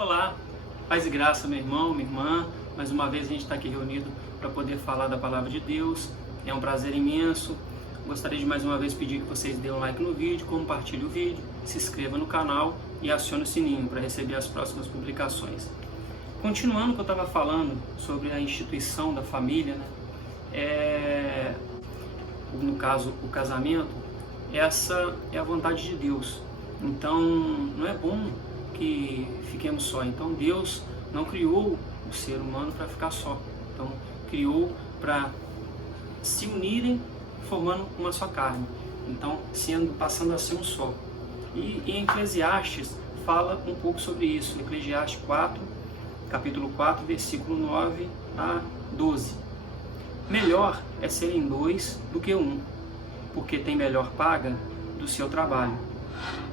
Olá, paz e graça, meu irmão, minha irmã. Mais uma vez a gente está aqui reunido para poder falar da palavra de Deus. É um prazer imenso. Gostaria de mais uma vez pedir que vocês dêem um like no vídeo, compartilhem o vídeo, se inscreva no canal e acione o sininho para receber as próximas publicações. Continuando o que eu estava falando sobre a instituição da família, no caso o casamento, essa é a vontade de Deus. Então não é bom que fiquemos só. Então Deus não criou o ser humano para ficar só. Então criou para se unirem formando uma só carne. Então passando a ser um só. E em Eclesiastes fala um pouco sobre isso. Eclesiastes 4, capítulo 4, versículo 9 a 12. Melhor é serem dois do que um, porque tem melhor paga do seu trabalho.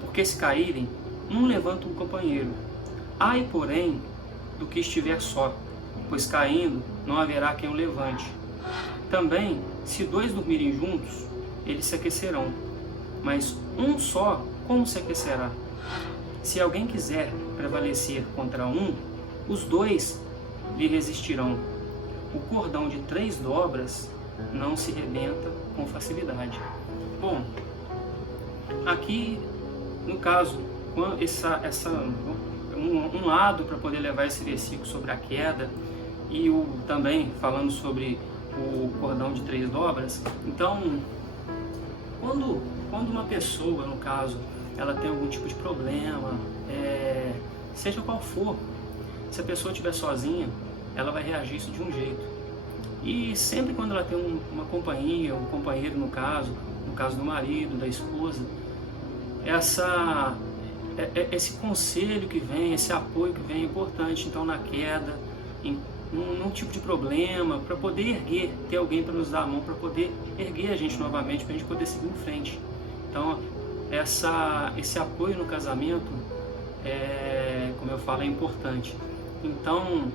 Porque se caírem, um levanta um companheiro. Ai, porém, do que estiver só, pois caindo não haverá quem o levante. Também, se dois dormirem juntos, eles se aquecerão. Mas um só, como se aquecerá? Se alguém quiser prevalecer contra um, os dois lhe resistirão. O cordão de 3 dobras não se rebenta com facilidade. Bom, aqui, no caso, um lado para poder levar esse versículo sobre a queda e também falando sobre o cordão de 3 dobras. Então, quando uma pessoa, no caso, ela tem algum tipo de problema, seja qual for, se a pessoa estiver sozinha, ela vai reagir isso de um jeito. E sempre quando ela tem uma companhia, um companheiro no caso do marido, da esposa, esse conselho que vem, esse apoio que vem é importante. Então, na queda, num tipo de problema, para poder erguer, ter alguém para nos dar a mão, para poder erguer a gente novamente, para a gente poder seguir em frente. Então, esse apoio no casamento, como eu falo, é importante. Então,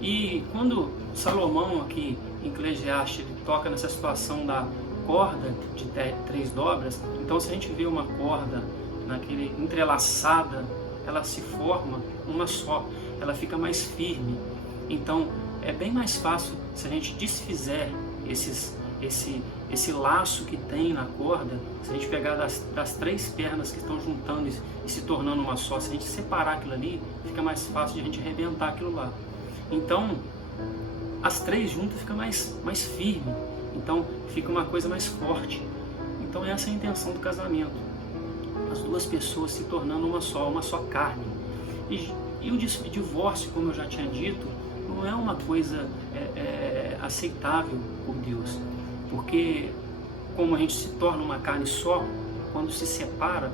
e quando Salomão aqui em Eclesiastes ele toca nessa situação da corda de 3 dobras, então se a gente vê uma corda naquele entrelaçada, ela se forma uma só, ela fica mais firme. Então é bem mais fácil se a gente desfizer esse laço que tem na corda. Se a gente pegar das 3 pernas que estão juntando e se tornando uma só, se a gente separar aquilo ali, fica mais fácil de a gente arrebentar aquilo lá. Então as 3 juntas fica mais firme, então fica uma coisa mais forte. Então essa é a intenção do casamento, as 2 pessoas se tornando uma só carne. E o divórcio, como eu já tinha dito, não é uma coisa aceitável por Deus, porque como a gente se torna uma carne só, quando se separa,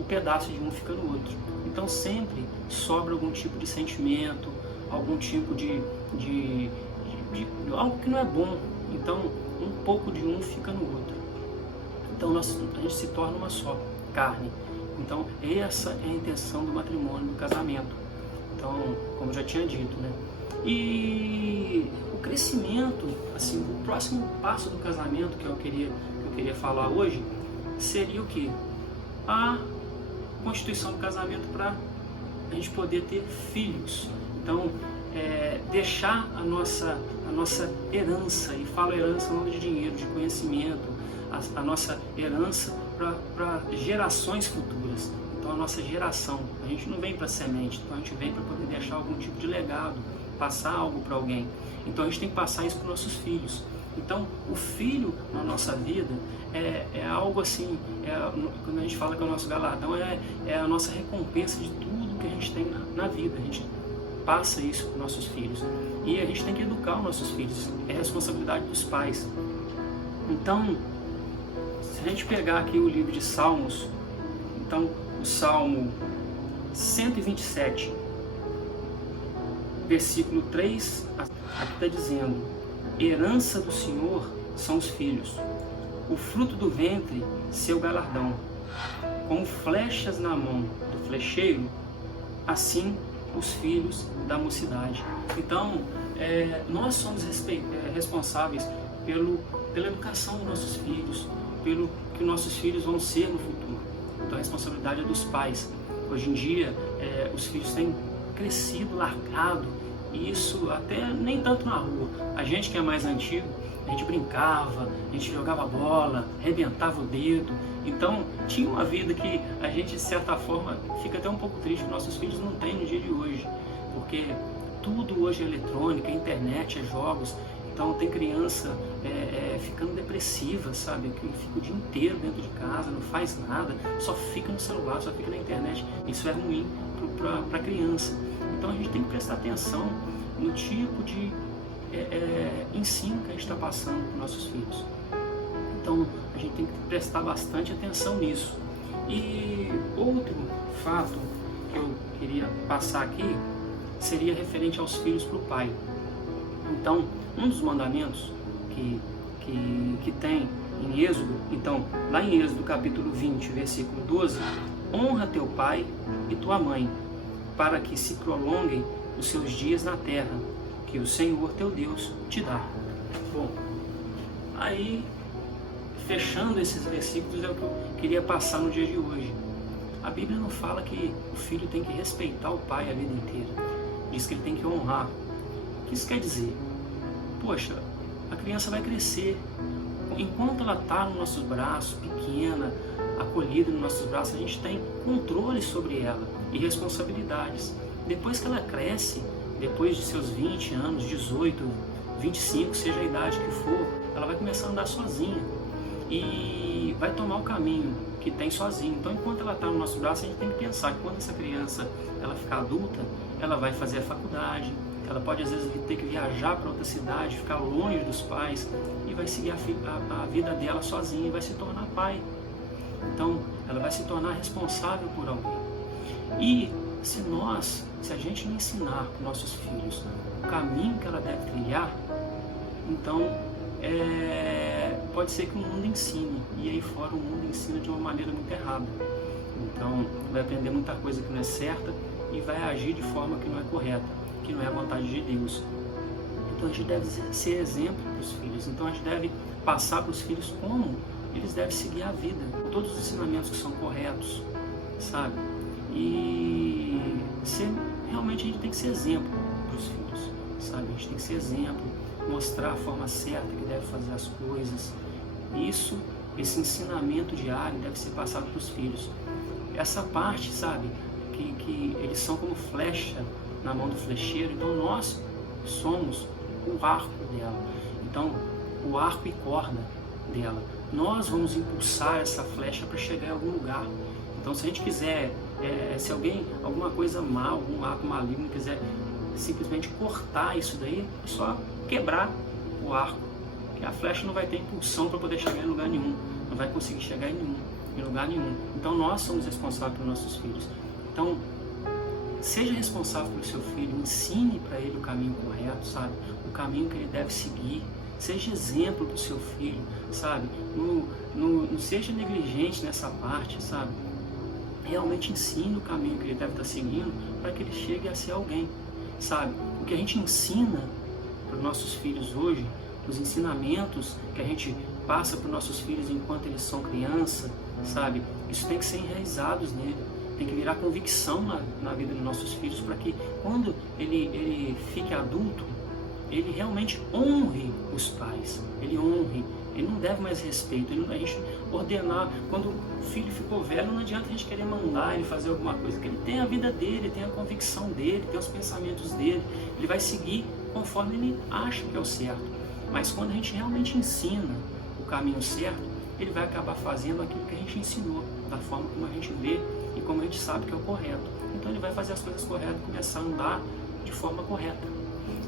o pedaço de um fica no outro. Então sempre sobra algum tipo de sentimento, algum tipo de algo que não é bom. Então um pouco de um fica no outro. Então a gente se torna uma só carne. Então essa é a intenção do matrimônio, do casamento. Então, como eu já tinha dito, E o crescimento, assim, o próximo passo do casamento que eu queria falar hoje seria o quê? A constituição do casamento para a gente poder ter filhos. Então, deixar a nossa herança, e falo herança não de dinheiro, de conhecimento, a nossa herança para gerações futuras. Então a nossa geração, a gente não vem para semente, então a gente vem para poder deixar algum tipo de legado, passar algo para alguém. Então a gente tem que passar isso para os nossos filhos. Então o filho na nossa vida é algo assim, quando a gente fala que é o nosso galardão, é a nossa recompensa de tudo que a gente tem na vida. A gente passa isso para os nossos filhos. E a gente tem que educar os nossos filhos. É responsabilidade dos pais. Então, se a gente pegar aqui o livro de Salmos, então o Salmo 127, versículo 3, aqui está dizendo: herança do Senhor são os filhos, o fruto do ventre seu galardão. Como flechas na mão do flecheiro, assim os filhos da mocidade. Então, nós somos responsáveis pela educação dos nossos filhos, pelo que nossos filhos vão ser no futuro. Então a responsabilidade é dos pais. Hoje em dia, os filhos têm crescido, largado, e isso até nem tanto na rua. A gente que é mais antigo, a gente brincava, a gente jogava bola, arrebentava o dedo. Então tinha uma vida que a gente, de certa forma, fica até um pouco triste que nossos filhos não têm no dia de hoje, porque tudo hoje é eletrônica, é internet, é jogos. Então tem criança ficando depressiva, sabe? Que fica o dia inteiro dentro de casa, não faz nada, só fica no celular, só fica na internet. Isso é ruim para a criança. Então a gente tem que prestar atenção no tipo de ensino que a gente está passando para os nossos filhos. Então a gente tem que prestar bastante atenção nisso. E outro fato que eu queria passar aqui seria referente aos filhos para o pai. Então, um dos mandamentos que tem em Êxodo, então, lá em Êxodo capítulo 20, versículo 12, honra teu pai e tua mãe, para que se prolonguem os seus dias na terra, que o Senhor teu Deus te dá. Bom, aí, fechando esses versículos, é o que eu queria passar no dia de hoje. A Bíblia não fala que o filho tem que respeitar o pai a vida inteira. Diz que ele tem que honrar. O que isso quer dizer? Poxa, a criança vai crescer. Enquanto ela está nos nossos braços, pequena, acolhida nos nossos braços, a gente tem controle sobre ela e responsabilidades. Depois que ela cresce, depois de seus 20 anos, 18, 25, seja a idade que for, ela vai começar a andar sozinha e vai tomar o caminho que tem sozinha. Então, enquanto ela está no nosso braço, a gente tem que pensar que quando essa criança ela ficar adulta, ela vai fazer a faculdade, ela pode às vezes ter que viajar para outra cidade, ficar longe dos pais e vai seguir a vida dela sozinha e vai se tornar pai. Então, ela vai se tornar responsável por alguém. E se a gente não ensinar para nossos filhos o caminho que ela deve trilhar, então pode ser que o mundo ensine, e aí fora o mundo ensina de uma maneira muito errada. Então, vai aprender muita coisa que não é certa e vai agir de forma que não é correta, que não é a vontade de Deus. Então a gente deve ser exemplo para os filhos. Então a gente deve passar para os filhos como eles devem seguir a vida, todos os ensinamentos que são corretos, sabe? E realmente a gente tem que ser exemplo para os filhos, sabe? A gente tem que ser exemplo, mostrar a forma certa que deve fazer as coisas. Esse ensinamento diário deve ser passado para os filhos. Essa parte, sabe, que eles são como flecha na mão do flecheiro, então nós somos o arco dela, então o arco e corda dela. Nós vamos impulsar essa flecha para chegar em algum lugar. Então, se a gente quiser, se alguma coisa mal, algum ato maligno quiser simplesmente cortar isso daí, é só quebrar o arco, que a flecha não vai ter impulsão para poder chegar em lugar nenhum, não vai conseguir chegar em lugar nenhum. Então nós somos responsáveis pelos nossos filhos. Então, seja responsável pelo seu filho, ensine para ele o caminho correto, sabe? O caminho que ele deve seguir. Seja exemplo para o seu filho, sabe? Não seja negligente nessa parte, sabe? Realmente ensine o caminho que ele deve estar seguindo para que ele chegue a ser alguém, sabe? O que a gente ensina para os nossos filhos hoje, os ensinamentos que a gente passa para os nossos filhos enquanto eles são criança, sabe? Isso tem que ser enraizados nele. Tem que virar convicção na vida dos nossos filhos, para que quando ele fique adulto, ele realmente honre os pais, ele não deve mais respeito, a gente ordenar, quando o filho ficou velho, não adianta a gente querer mandar ele fazer alguma coisa, porque ele tem a vida dele, tem a convicção dele, tem os pensamentos dele, ele vai seguir conforme ele acha que é o certo. Mas quando a gente realmente ensina o caminho certo, ele vai acabar fazendo aquilo que a gente ensinou, da forma como a gente vê e como a gente sabe que é o correto. Então ele vai fazer as coisas corretas e começar a andar de forma correta,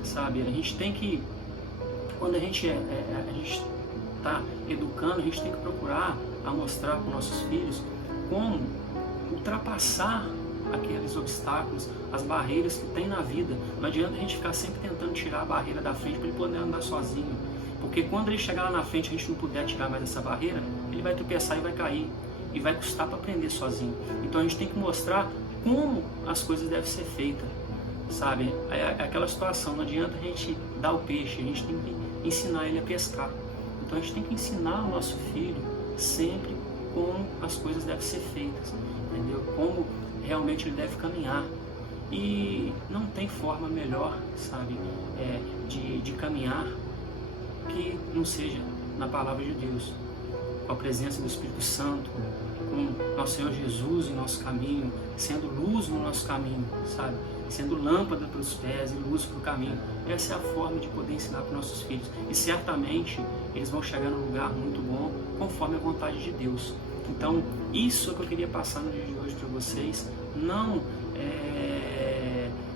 sabe? A gente tem que, quando a gente está educando, a gente tem que procurar mostrar para os nossos filhos como ultrapassar aqueles obstáculos, as barreiras que tem na vida. Não adianta a gente ficar sempre tentando tirar a barreira da frente para ele poder andar sozinho, porque quando ele chegar lá na frente, a gente não puder tirar mais essa barreira, ele vai tropeçar e vai cair, e vai custar para aprender sozinho. Então a gente tem que mostrar como as coisas devem ser feitas, sabe? É aquela situação, não adianta a gente dar o peixe, a gente tem que ensinar ele a pescar. Então a gente tem que ensinar o nosso filho sempre como as coisas devem ser feitas, entendeu? Como realmente ele deve caminhar. E tem forma melhor, sabe, de caminhar que não seja na palavra de Deus, com a presença do Espírito Santo, com nosso Senhor Jesus em nosso caminho, sendo luz no nosso caminho, sabe? Sendo lâmpada para os pés e luz para o caminho. Essa é a forma de poder ensinar para os nossos filhos. E certamente eles vão chegar num lugar muito bom, conforme a vontade de Deus. Então, isso é o que eu queria passar no dia de hoje para vocês. Não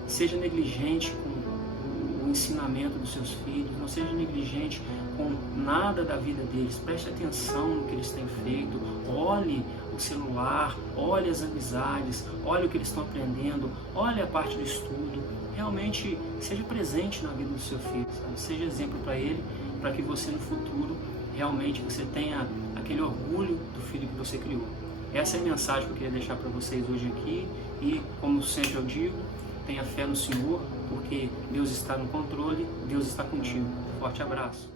seja negligente com o ensinamento dos seus filhos, não seja negligente com nada da vida deles. Preste atenção no que eles têm feito, olhe o celular, olhe as amizades, olhe o que eles estão aprendendo, olhe a parte do estudo. Realmente seja presente na vida do seu filho, sabe? Seja exemplo para ele, para que você no futuro realmente você tenha aquele orgulho do filho que você criou. Essa é a mensagem que eu queria deixar para vocês hoje aqui, e como sempre eu digo, tenha fé no Senhor, porque Deus está no controle, Deus está contigo. Forte abraço.